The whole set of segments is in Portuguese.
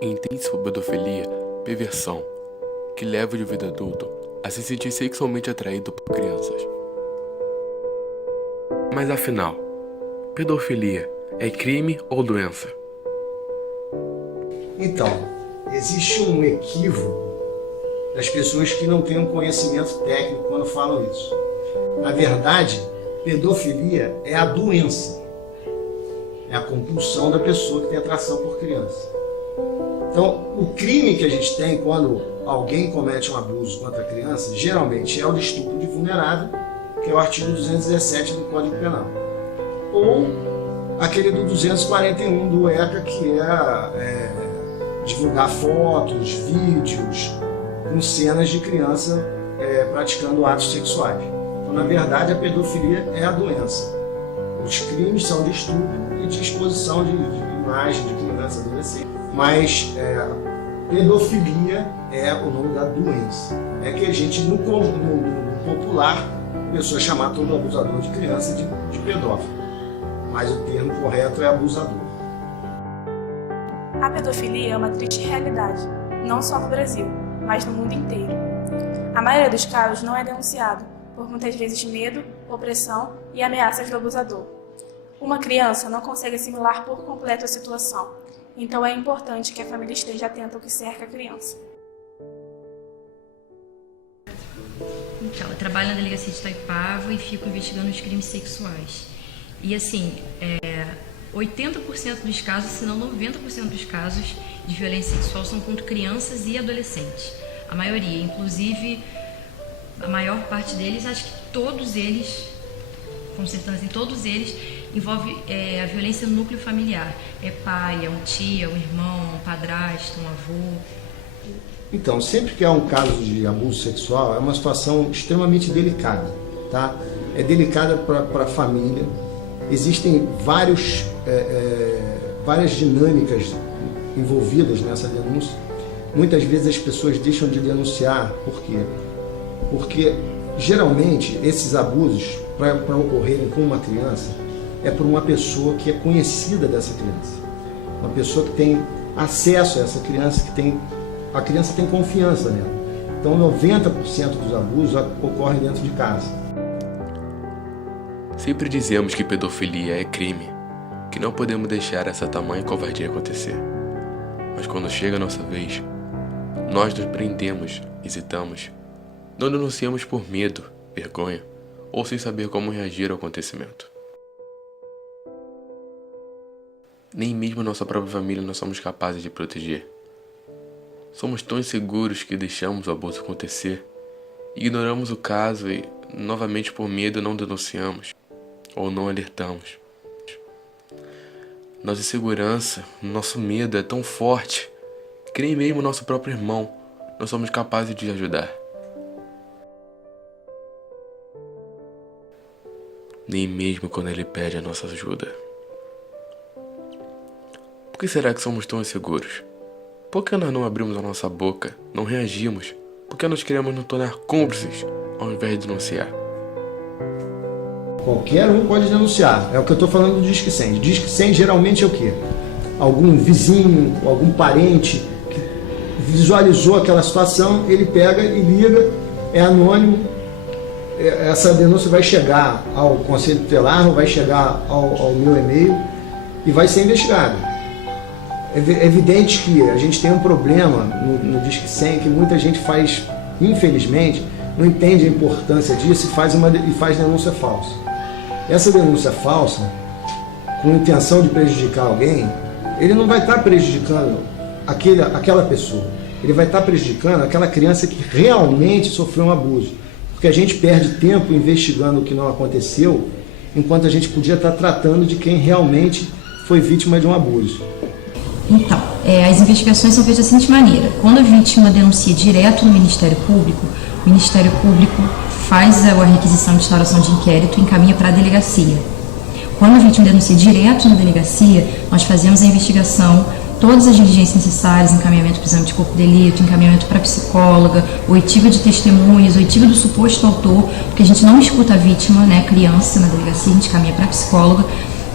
Entende-se por pedofilia perversão, que leva o indivíduo adulto a se sentir sexualmente atraído por crianças. Mas afinal, pedofilia é crime ou doença? Então, existe um equívoco das pessoas que não têm um conhecimento técnico quando falam isso. Na verdade, pedofilia é a doença, é a compulsão da pessoa que tem atração por criança. Então, o crime que a gente tem quando alguém comete um abuso contra a criança, geralmente é o de estupro de vulnerável, que é o artigo 217 do Código Penal. Ou aquele do 241 do ECA, que é divulgar fotos, vídeos com cenas de criança praticando atos sexuais. Então, na verdade, a pedofilia é a doença. Os crimes são de estupro e de exposição de imagem de criança e adolescente. Mas pedofilia é o nome da doença. É que a gente, no popular, começou a chamar todo abusador de criança de pedófilo. Mas o termo correto é abusador. A pedofilia é uma triste realidade, não só no Brasil, mas no mundo inteiro. A maioria dos casos não é denunciado, por muitas vezes medo, opressão e ameaças do abusador. Uma criança não consegue assimilar por completo a situação. Então é importante que a família esteja atenta ao que cerca a criança. Então, eu trabalho na delegacia de Itaipava e fico investigando os crimes sexuais. E assim, 80% dos casos, se não 90% dos casos de violência sexual são contra crianças e adolescentes. A maioria, inclusive, a maior parte deles, acho que todos eles, com certeza, todos eles, envolve a violência no núcleo familiar. É pai, é um tio, é um irmão, um padrasto, um avô. Então, sempre que há um caso de abuso sexual, é uma situação extremamente delicada, tá? É delicada para a família. Existem várias dinâmicas envolvidas nessa denúncia. Muitas vezes as pessoas deixam de denunciar. Por quê? Porque, geralmente, esses abusos, para ocorrerem com uma criança, é por uma pessoa que é conhecida dessa criança. Uma pessoa que tem acesso a essa criança, a criança tem confiança nela. Então 90% dos abusos ocorrem dentro de casa. Sempre dizemos que pedofilia é crime, que não podemos deixar essa tamanha covardia acontecer. Mas quando chega a nossa vez, nós nos prendemos, hesitamos, não denunciamos por medo, vergonha ou sem saber como reagir ao acontecimento. Nem mesmo nossa própria família nós somos capazes de proteger. Somos tão inseguros que deixamos o abuso acontecer, ignoramos o caso e, novamente por medo, não denunciamos ou não alertamos. Nossa insegurança, nosso medo é tão forte que nem mesmo nosso próprio irmão nós somos capazes de ajudar. Nem mesmo quando ele pede a nossa ajuda. Por que será que somos tão inseguros? Por que nós não abrimos a nossa boca, não reagimos? Por que nós queremos nos tornar cúmplices ao invés de denunciar? Qualquer um pode denunciar. É o que eu estou falando do Disque 100. Disque 100 geralmente é o quê? Algum vizinho, algum parente que visualizou aquela situação, ele pega e liga, é anônimo. Essa denúncia vai chegar ao Conselho Tutelar, vai chegar ao meu e-mail e vai ser investigada. É evidente que a gente tem um problema no Disque 100 que muita gente faz, infelizmente, não entende a importância disso e faz denúncia falsa. Essa denúncia falsa, com intenção de prejudicar alguém, ele não vai estar prejudicando aquela pessoa. Ele vai estar prejudicando aquela criança que realmente sofreu um abuso. Porque a gente perde tempo investigando o que não aconteceu, enquanto a gente podia estar tratando de quem realmente foi vítima de um abuso. Então, as investigações são feitas da seguinte maneira. Quando a vítima denuncia direto no Ministério Público, o Ministério Público faz a requisição de instauração de inquérito e encaminha para a delegacia. Quando a vítima denuncia direto na delegacia, nós fazemos a investigação, todas as diligências necessárias, encaminhamento para o exame de corpo de delito, encaminhamento para a psicóloga, oitiva de testemunhas, oitiva do suposto autor, porque a gente não escuta a vítima, né, criança, na delegacia, a gente encaminha para a psicóloga,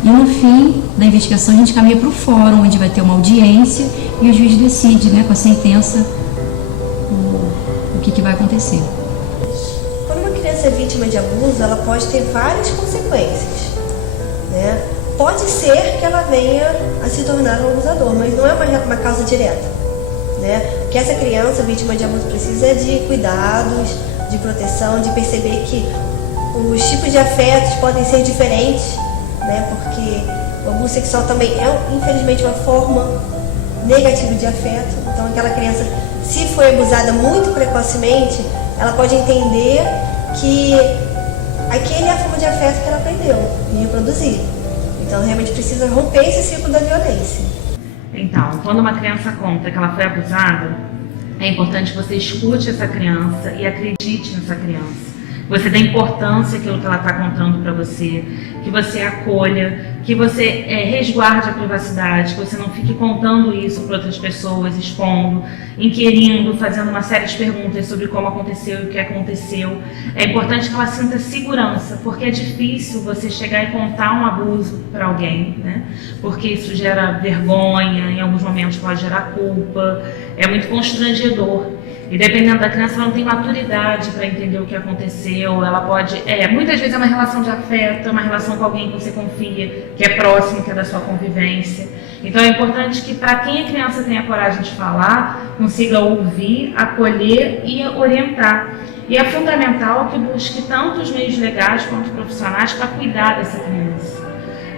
E no fim da investigação a gente caminha para o fórum, onde vai ter uma audiência e o juiz decide, né, com a sentença, o que vai acontecer. Quando uma criança é vítima de abuso, ela pode ter várias consequências, né? Pode ser que ela venha a se tornar um abusador, mas não é uma causa direta, né? O que essa criança vítima de abuso precisa é de cuidados, de proteção, de perceber que os tipos de afetos podem ser diferentes, né? Porque o abuso sexual também é, infelizmente, uma forma negativa de afeto. Então, aquela criança, se foi abusada muito precocemente, ela pode entender que aquele é a forma de afeto que ela aprendeu e reproduzir. Então, realmente precisa romper esse ciclo da violência. Então, quando uma criança conta que ela foi abusada, é importante que você escute essa criança e acredite nessa criança. Você dê importância àquilo que ela está contando para você, que você acolha, que você resguarde a privacidade, que você não fique contando isso para outras pessoas, expondo, inquirindo, fazendo uma série de perguntas sobre como aconteceu e o que aconteceu. É importante que ela sinta segurança, porque é difícil você chegar e contar um abuso para alguém, né? Porque isso gera vergonha, em alguns momentos pode gerar culpa, é muito constrangedor. E dependendo da criança, ela não tem maturidade para entender o que aconteceu, ela pode... muitas vezes é uma relação de afeto, é uma relação com alguém que você confia, que é próximo, que é da sua convivência. Então é importante que, para quem a criança tenha coragem de falar, consiga ouvir, acolher e orientar. E é fundamental que busque tanto os meios legais quanto profissionais para cuidar dessa criança.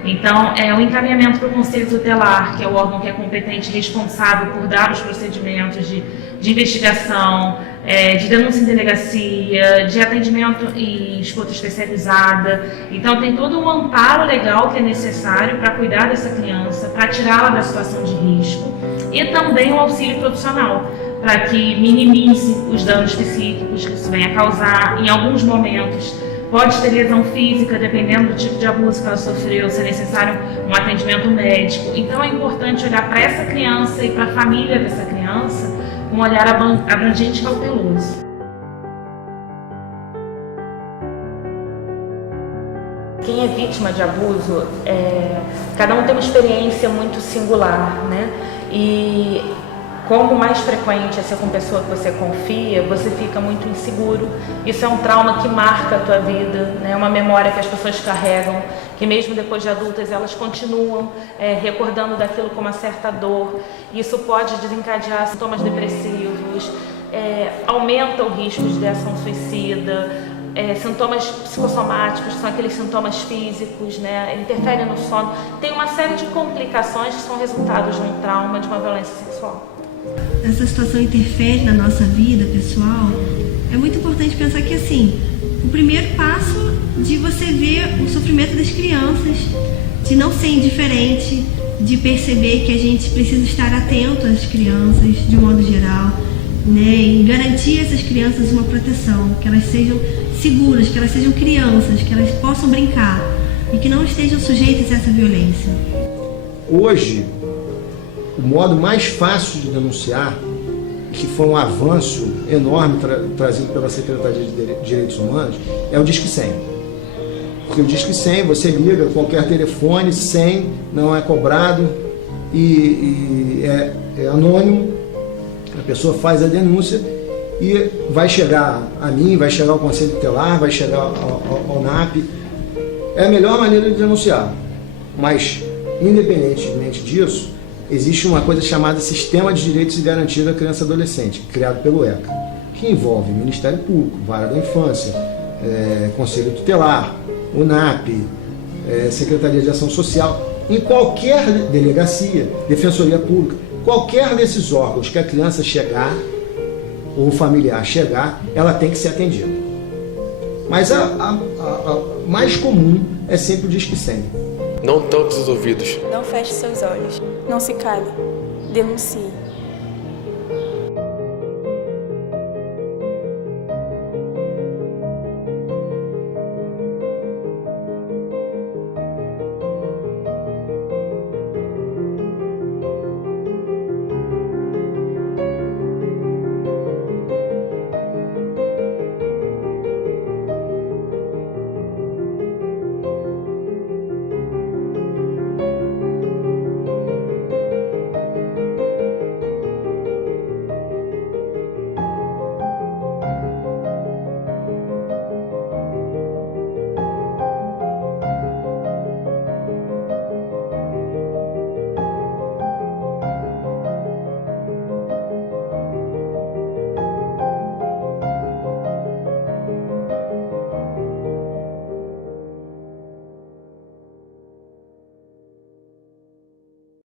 Então, o encaminhamento para o Conselho Tutelar, que é o órgão que é competente e responsável por dar os procedimentos de investigação, de denúncia em delegacia, de atendimento em escuta especializada. Então, tem todo um amparo legal que é necessário para cuidar dessa criança, para tirá-la da situação de risco, e também o auxílio profissional, para que minimize os danos psíquicos que isso venha a causar. Em alguns momentos, pode ter lesão física, dependendo do tipo de abuso que ela sofreu, se é necessário um atendimento médico. Então, é importante olhar para essa criança e para a família dessa criança com um olhar abrangente e cauteloso. Quem é vítima de abuso, cada um tem uma experiência muito singular, né? E como mais frequente é ser com pessoa que você confia, você fica muito inseguro. Isso é um trauma que marca a tua vida, né? É uma memória que as pessoas carregam, que mesmo depois de adultas elas continuam recordando daquilo com uma certa dor. Isso pode desencadear sintomas depressivos, aumenta o risco de ideação suicida, sintomas psicossomáticos, que são aqueles sintomas físicos, né? Interferem no sono. Tem uma série de complicações que são resultados de um trauma, de uma violência sexual. Essa situação interfere na nossa vida pessoal. É muito importante pensar que, assim, o primeiro passo de você ver o sofrimento das crianças, de não ser indiferente, de perceber que a gente precisa estar atento às crianças de um modo geral, né, e garantir a essas crianças uma proteção, que elas sejam seguras, que elas sejam crianças, que elas possam brincar e que não estejam sujeitas a essa violência. Hoje, o modo mais fácil de denunciar, que foi um avanço enorme trazido pela Secretaria de Direitos Humanos, é o Disque 100. Porque o Disque 100, você liga qualquer telefone, 100, não é cobrado e é anônimo. A pessoa faz a denúncia e vai chegar a mim, vai chegar ao Conselho Tutelar, vai chegar ao NAP. É a melhor maneira de denunciar. Mas, independentemente disso, existe uma coisa chamada Sistema de Direitos e Garantia da Criança e Adolescente, criado pelo ECA, que envolve Ministério Público, Vara da Infância, Conselho Tutelar, UNAP, Secretaria de Ação Social, em qualquer delegacia, Defensoria Pública, qualquer desses órgãos que a criança chegar, ou o familiar chegar, ela tem que ser atendida. Mas a mais comum é sempre o Disque 100. Não tampe os ouvidos. Não feche seus olhos. Não se cale. Denuncie.